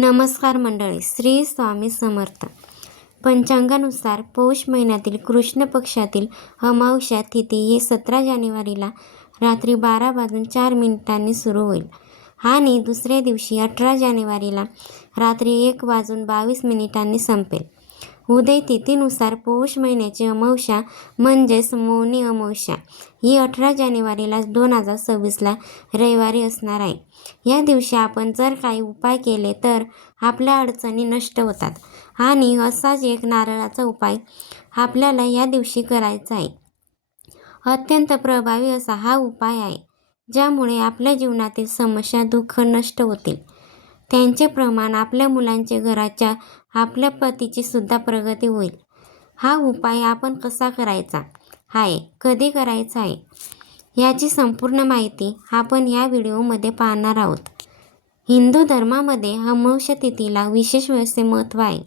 नमस्कार मंडळी, श्री स्वामी समर्थ. पंचांगानुसार पौष महिन्यातील कृष्ण पक्षातील अमावस्या तिथी ही 17 जानेवारीला रात्री 12:04 सुरू होईल आणि दुसऱ्या दिवशी 18 जानेवारीला रात्री 1:22 संपेल. उदय तिथीनुसार पौष महिन्याची अमावस्या म्हणजेच मौनी अमावस्या ही 18 जानेवारीला 2026ला रविवारी असणार आहे. या दिवशी आपण जर काही उपाय केले तर आपल्या अडचणी नष्ट होतात आणि असाच एक नारळाचा उपाय आपल्याला या दिवशी करायचा आहे. अत्यंत प्रभावी असा हा उपाय आहे, ज्यामुळे आपल्या जीवनातील समस्या दुःख नष्ट होतील. त्यांचे प्रमाण आपल्या मुलांचे घराच्या आपल्या पतीची सुद्धा प्रगती होईल. हा उपाय आपण कसा करायचा आहे, कधी करायचा आहे, याची संपूर्ण माहिती आपण या व्हिडिओमध्ये पाहणार आहोत. हिंदू धर्मामध्ये अमावस्या तिथीला विशेष असे महत्त्व आहे.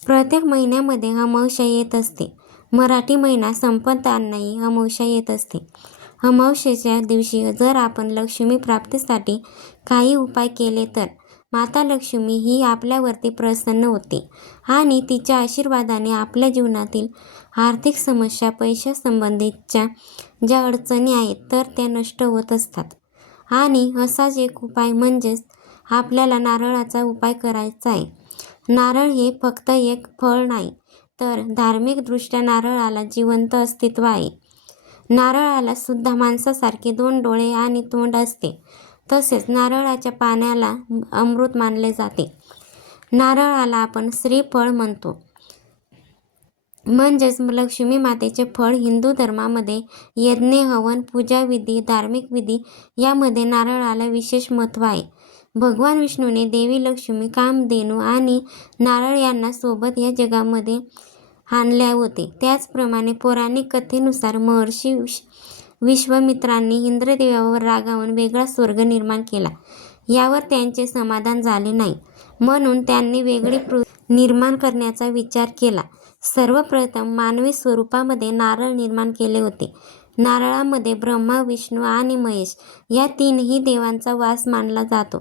प्रत्येक महिन्यामध्ये अमावस्या येत असते. मराठी महिना संपतानाही अमावस्या येत असते. अमावस्येच्या दिवशी जर आपण लक्ष्मी प्राप्तीसाठी काही उपाय केले तर माता लक्ष्मी ही आपल्यावरती प्रसन्न होते आणि तिच्या आशीर्वादाने आपल्या जीवनातील आर्थिक समस्या, पैशासंबंधीच्या ज्या अडचणी आहेत तर त्या नष्ट होत असतात. आणि असाच एक उपाय म्हणजेच आपल्याला नारळाचा उपाय करायचा आहे. नारळ हे फक्त एक फळ नाही, तर धार्मिकदृष्ट्या नारळाला जिवंत अस्तित्व आहे. नारळाला सुद्धा माणसासारखे 2 डोळे आणि तोंड असते. तसेच नारळाच्या पाण्याला अमृत मानले जाते. नारळाला आपण श्रीफळ म्हणतो, म्हणजेच लक्ष्मी मातेचे फळ. हिंदू धर्मामध्ये यज्ञ, हवन, पूजाविधी, धार्मिक विधी यामध्ये नारळाला विशेष महत्त्व आहे. भगवान विष्णूने देवी लक्ष्मी, कामधेनू आणि नारळ यांना सोबत या जगामध्ये आणले होते. त्याचप्रमाणे पौराणिक कथेनुसार महर्षी विश्वामित्रांनी इंद्रदेवावर रागावून वेगळा स्वर्ग निर्माण केला. यावर त्यांचे समाधान झाले नाही, म्हणून त्यांनी वेगळी पृथ्वी निर्माण करण्याचा विचार केला. सर्वप्रथम मानवी स्वरूपामध्ये नारळ निर्माण केले होते. नारळामध्ये ब्रह्मा, विष्णू आणि महेश या 3ही देवांचा वास मानला जातो.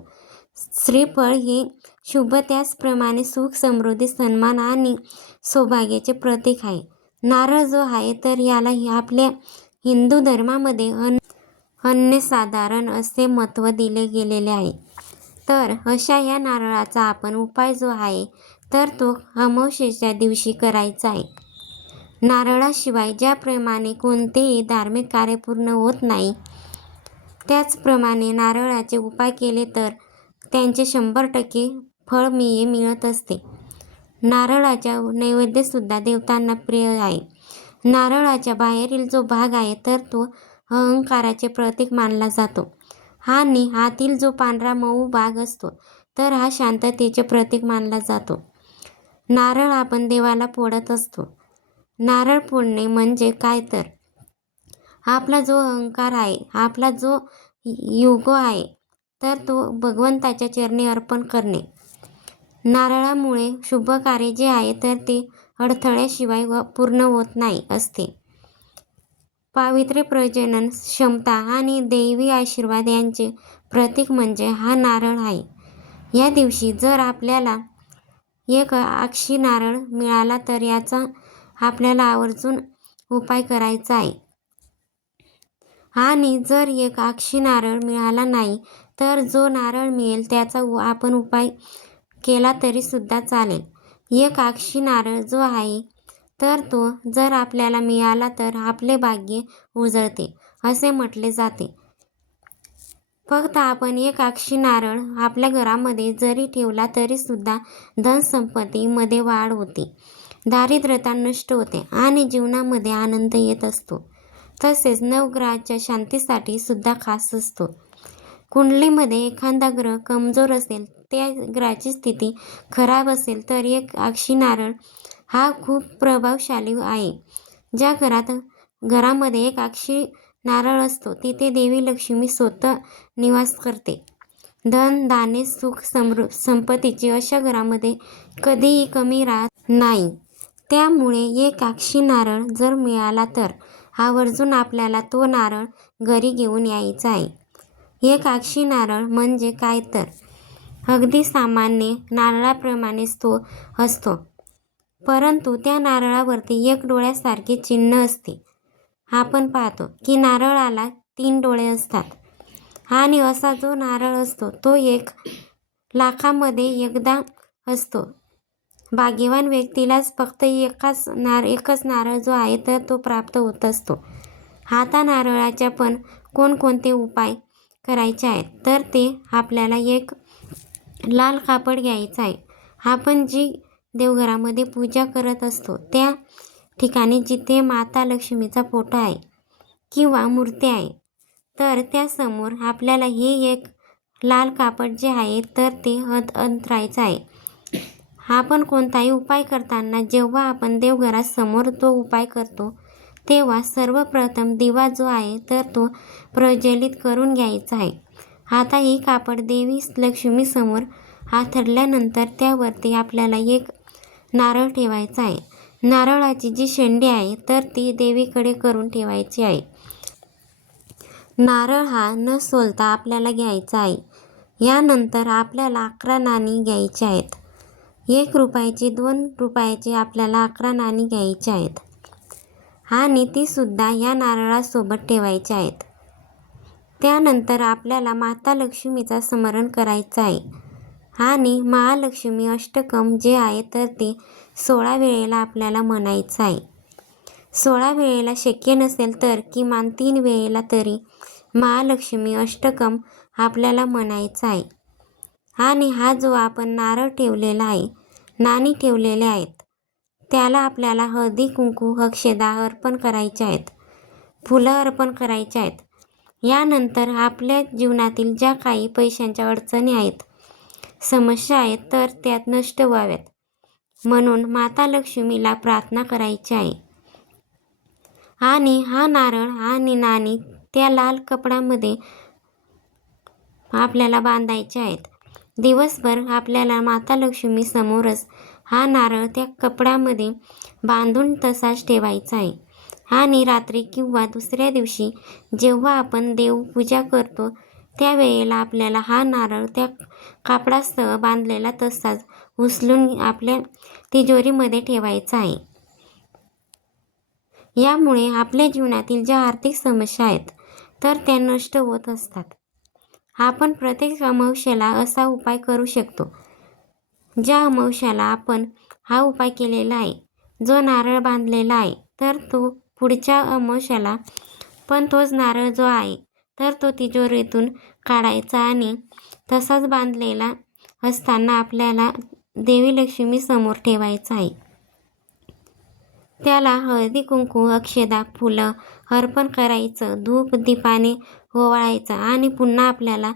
श्रीफळ हे शुभ, त्याचप्रमाणे सुख, समृद्धी, सन्मान आणि सौभाग्याचे प्रतीक आहे. नारळ जो आहे तर याला आपल्या हिंदू धर्मामध्ये अनन्यसाधारण असे महत्त्व दिले गेलेले आहे. तर अशा या नारळाचा आपण उपाय जो आहे तर तो अमावस्येच्या दिवशी करायचा आहे. नारळाशिवाय ज्याप्रमाणे कोणतेही धार्मिक कार्य पूर्ण होत नाही, त्याचप्रमाणे नारळाचे उपाय केले तर त्यांचे 100% फळ मिळत असते. नारळाचा नैवेद्यसुद्धा देवतांना प्रिय आहे. नारळाच्या बाहेरील जो भाग आहे तर तो अहंकाराचे प्रतीक मानला जातो आणि आतील जो पांढरा मऊ भाग असतो तर हा शांततेचे प्रतीक मानला जातो. नारळ आपण देवाला फोडत असतो. नारळ फोडणे म्हणजे काय तर आपला जो अहंकार आहे, आपला जो युगो आहे तर तो भगवंताच्या चरणी अर्पण करणे. नारळामुळे शुभ कार्य जे आहे तर ते अडथळ्याशिवाय पूर्ण होत नाही असते. पावित्र्य, प्रजनन क्षमता आणि दैवी आशीर्वाद यांचे प्रतीक म्हणजे हा नारळ आहे. या दिवशी जर आपल्याला एक अक्षी नारळ मिळाला तर याचा आपल्याला आवर्जून उपाय करायचा आहे. आणि जर एक अक्षी नारळ मिळाला नाही तर जो नारळ मिळेल त्याचा आपण उपाय केला तरी सुद्धा चालेल. एक अक्षी नारळ जो आहे तर तो जर आपल्याला मिळाला तर आपले भाग्य उजळते असे म्हटले जाते. फक्त आपण एक अक्षी नारळ आपल्या घरामध्ये जरी ठेवला तरी सुद्धा धनसंपत्तीमध्ये वाढ होते, दारिद्र्यता नष्ट होते आणि जीवनामध्ये आनंद येत असतो. तसेच नवग्रहाच्या शांतीसाठी सुद्धा खास असतो. कुंडलीमध्ये एखादा ग्रह कमजोर असेल, त्या ग्रहाची स्थिती खराब असेल तर एक अक्षी नारळ हा खूप प्रभावशाली आहे. ज्या घरामध्ये एक अक्षी नारळ असतो तिथे देवी लक्ष्मी स्वतः निवास करते. धन, धान्य, सुख, संपत्तीची अशा घरामध्ये कधीही कमी राहत नाही. त्यामुळे एक अक्षी नारळ जर मिळाला तर आवर्जून आपल्याला तो नारळ घरी घेऊन यायचा आहे. एक अक्षी नारळ म्हणजे काय तर अगदी सामान्य नारळाप्रमाणेच तो असतो, परंतु त्या नारळावरती एक डोळ्यासारखे चिन्ह असते. आपण पाहतो की नारळाला 3 डोळे असतात आणि असा जो नारळ असतो तो 1 लाखामध्ये एकदा असतो. भाग्यवान व्यक्तीलाच फक्त एकच नारळ जो आहे तर तो प्राप्त होत असतो. आता नारळाच्या पण कोणकोणते उपाय करायचे आहेत, तर ते आपल्याला एक लाल कापड घ्यायचं आहे. आपण जी देवघरामध्ये पूजा करत असतो त्या ठिकाणी जिथे माता लक्ष्मीचा फोटो आहे किंवा मूर्ती आहे, तर त्यासमोर आपल्याला हे एक लाल कापड जे आहे तर ते अंथरायचं आहे. आपण कोणताही उपाय करताना जेव्हा आपण देवघरासमोर तो उपाय करतो तेव्हा सर्वप्रथम दिवा जो आहे तर तो प्रज्वलित करून घ्यायचा आहे. आता हे कापड देवी लक्ष्मीसमोर हाथरल्यानंतर त्यावरती आपल्याला एक नारळ ठेवायचा आहे. नारळाची जी शेंडी आहे तर ती देवीकडे करून ठेवायची आहे. नारळ हा न सोलता आपल्याला घ्यायचा आहे. यानंतर आपल्याला 11 नाणी घ्यायची आहेत. 1 रुपयाची, 2 रुपयाची आपल्याला 11 नाणी घ्यायची आहेत आणि ती सुद्धा या नारळासोबत ठेवायची आहेत. त्यानंतर आपल्याला माता लक्ष्मीचा स्मरण करायचं आहे आणि महालक्ष्मी अष्टकम जे आहे तर ते 16 वेळेला आपल्याला म्हणायचं आहे. 16 वेळेला शक्य नसेल तर किमान 3 वेळेला तरी महालक्ष्मी अष्टकम आपल्याला म्हणायचं आहे. आणि हा जो आपण नारळ ठेवलेला आहे, नाणी ठेवलेले आहेत, त्याला आपल्याला हळदी कुंकू अक्षदा अर्पण करायचे आहेत, फुलं अर्पण करायचे आहेत. यानंतर आपल्या जीवनातील ज्या काही पैशांच्या अडचणी आहेत, समस्या आहेत, तर त्यात नष्ट व्हाव्यात म्हणून माता लक्ष्मीला प्रार्थना करायची आहे. आणि हा नारळ आणि नाणी त्या लाल कपड्यामध्ये आपल्याला बांधायचे आहेत. दिवसभर आपल्याला माता लक्ष्मी समोरच हा नारळ त्या कपड्यामध्ये बांधून तसाच ठेवायचा आहे आणि रात्री किंवा दुसऱ्या दिवशी जेव्हा आपण देवपूजा करतो त्यावेळेला आपल्याला हा नारळ त्या कापडासह बांधलेला तसाच उचलून आपल्या तिजोरीमध्ये ठेवायचा आहे. यामुळे आपल्या जीवनातील ज्या आर्थिक समस्या आहेत तर त्या नष्ट होत असतात. आपण प्रत्येक अमावस्येला असा उपाय करू शकतो. ज्या अमावस्येला आपण हा उपाय केलेला आहे, जो नारळ बांधलेला आहे, तर तो पुढच्या अमावस्येला पण तोच नारळ जो आहे तर तो तिजोरीतून काढायचा आणि तसाच बांधलेला असताना आपल्याला देवी लक्ष्मी समोर ठेवायचा आहे. त्याला हळदी कुंकू अक्षदा फुलं अर्पण करायचं, धूप दीपाने ओवाळायचा आणि पुन्हा आपल्याला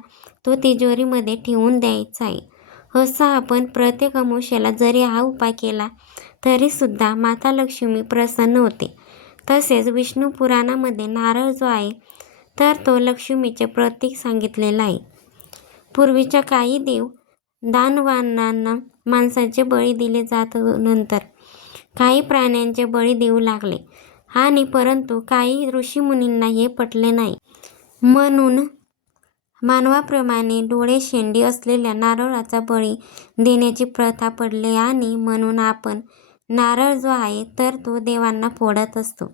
तो तिजोरीमध्ये ठेवून द्यायचा आहे. असं आपण प्रत्येक अमावस्येला जरी हा उपाय केला तरीसुद्धा माता लक्ष्मी प्रसन्न होते. तसेच विष्णू पुराणामध्ये नारळ जो आहे तर तो लक्ष्मीचे प्रतीक सांगितलेला आहे. पूर्वीच्या काही देव दानवांना माणसाचे बळी दिले जात, नंतर काही प्राण्यांचे बळी देऊ लागले आणि परंतु काही ऋषीमुनींना हे पटले नाही. म्हणून मानवाप्रमाणे डोळे शेंडी असलेल्या नारळाचा बळी देण्याची प्रथा पडली आणि म्हणून आपण नारळ जो आहे तर तो देवांना फोडत असतो.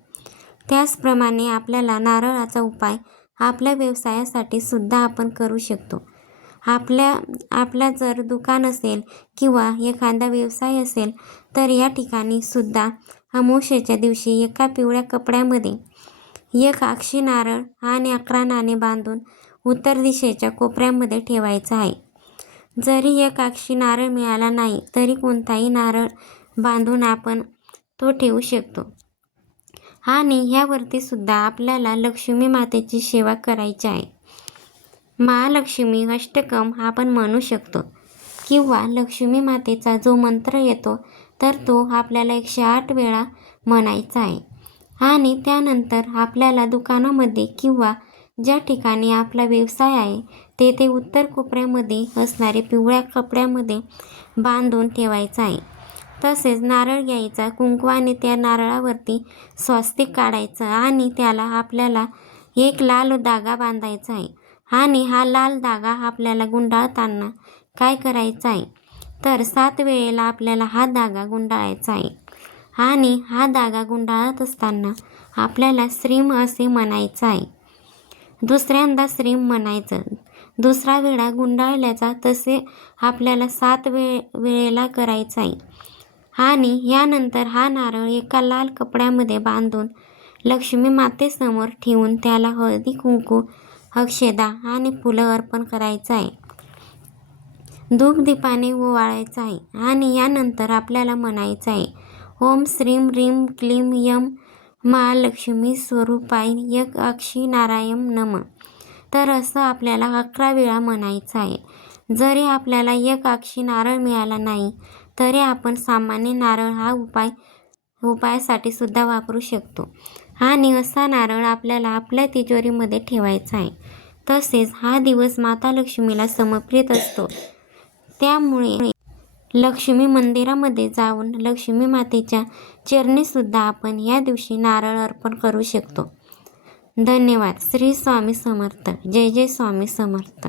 त्याचप्रमाणे आपल्याला नारळाचा उपाय आपल्या व्यवसायासाठी सुद्धा आपण करू शकतो. आपल्या जर दुकान असेल किंवा एखादा व्यवसाय असेल तर या ठिकाणी सुद्धा अमावस्येच्या दिवशी एका पिवळ्या कपड्यामध्ये एक अक्षी नारळ आणि 11 नाणे बांधून उत्तर दिशेच्या कोपऱ्यामध्ये ठेवायचा आहे. जरी एक अक्षी नारळ मिळाला नाही तरी कोणताही नारळ बांधून आपण तो ठेवू शकतो. आणि ह्यावरती सुद्धा आपल्याला लक्ष्मी मातेची सेवा करायची आहे. महालक्ष्मी अष्टकम आपण म्हणू शकतो किंवा लक्ष्मी मातेचा जो मंत्र येतो तर तो आपल्याला 108 वेळा म्हणायचा आहे. आणि त्यानंतर आपल्याला दुकानामध्ये किंवा ज्या ठिकाणी आपला व्यवसाय आहे तेथे उत्तर कोपऱ्यामध्ये असणारे पिवळ्या कपड्यामध्ये बांधून ठेवायचा आहे. तसेच नारळ घ्यायचा, कुंकवाने त्या नारळावरती स्वस्तिक काढायचं आणि त्याला आपल्याला एक लाल धागा बांधायचा आहे आणि हा लाल धागा आपल्याला गुंडाळताना काय करायचं आहे, तर 7 वेळेला आपल्याला हा धागा गुंडाळायचा आहे आणि हा धागा गुंडाळत असताना आपल्याला श्रीम असे म्हणायचं आहे. दुसऱ्यांदा श्रीम म्हणायचं. दुसरा विडा गुंडाळल्याचा तसे आपल्याला 7 वेळेला करायचं आहे आणि यानंतर हा नारळ एका लाल कपड्यामध्ये बांधून लक्ष्मी मातेसमोर ठेवून त्याला हळदी कुंकू, अक्षदा आणि फुलं अर्पण करायचं आहे. धूपदीपाने ओवाळायचं आहे आणि यानंतर आपल्याला म्हणायचं आहे, ओम श्रीम ह्रीम क्लीम यम महालक्ष्मी स्वरूपाय एकाक्षी नारायण नम. तर असं आपल्याला 11 वेळा म्हणायचं आहे. जरी आपल्याला एकाक्षी नारळ मिळाला नाही तरी आपण सामान्य नारळ हा उपायासाठी सुद्धा वापरू शकतो आणि असा नारळ आपल्याला आपल्या तिजोरीमध्ये ठेवायचा आहे. तसेच हा दिवस माता लक्ष्मीला समर्पित असतो. त्यामुळे लक्ष्मी मंदिरामध्ये जाऊन लक्ष्मी मातेच्या चरणी सुद्धा आपण या दिवशी नारळ अर्पण करू शकतो. धन्यवाद. श्री स्वामी समर्थ. जय जय स्वामी समर्थ.